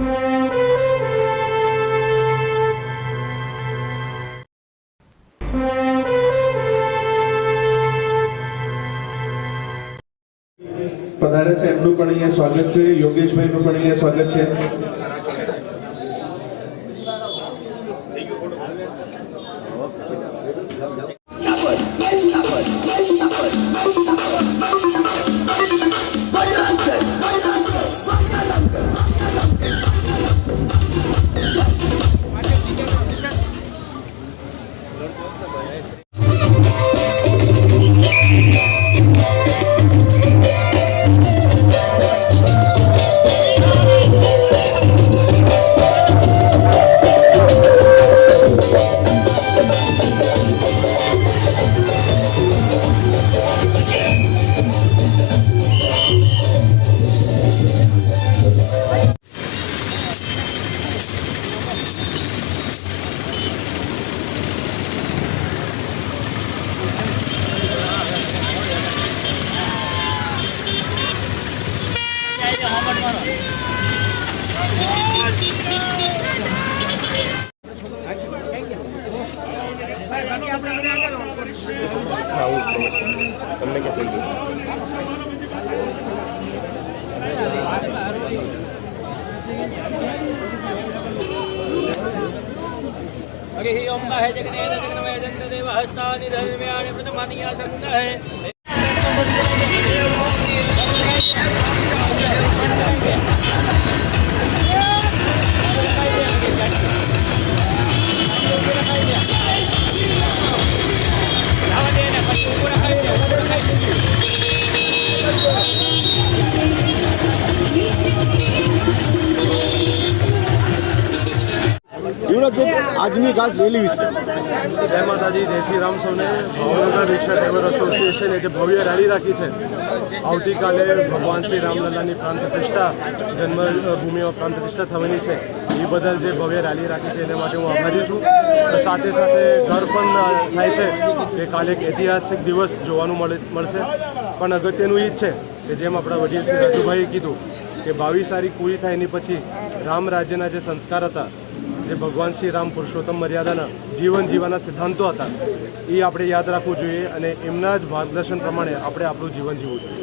पधारे से एमનું પણ અહીંયા સ્વાગત છે। યોગેશભાઈનું પણ અહીંયા સ્વાગત છે। हरि ओम है जगन्नाथ जगन्नाथ जगन्नाथ देव हस्तानि धर्म्याणि प्रथमानि आसन्न है। આજની ખાસ રેલી વિશે જય માતાજી, જય શ્રી રામ સૌને। ભાવનગર રિક્ષા ડ્રાઈવર એસોસિએશને જે ભવ્ય રેલી રાખી છે, આવતીકાલે ભગવાન શ્રી રામલલ્લાની પ્રાણ પ્રતિષ્ઠા જન્મભૂમિમાં પ્રાણ પ્રતિષ્ઠા થવાની છે, એ બદલ જે ભવ્ય રેલી રાખી છે એને માટે હું આભારી છું। સાથે સાથે ગર્વ પણ થાય છે કે કાલે એક ઐતિહાસિક દિવસ જોવાનું મળશે। પણ અગત્યનું એ જ છે કે જેમ આપણા વડીલ શ્રી રાજુભાઈએ કીધું કે 22 તારીખ પૂરી થાય એની પછી રામ રાજ્યના જે સંસ્કાર હતા, જે ભગવાન શ્રી રામ પુરુષોત્તમ મર્યાદાના જીવન જીવવાના સિદ્ધાંતો હતા, એ આપણે યાદ રાખવું જોઈએ અને એમના જ માર્ગદર્શન પ્રમાણે આપણે આપણું જીવન જીવવું જોઈએ।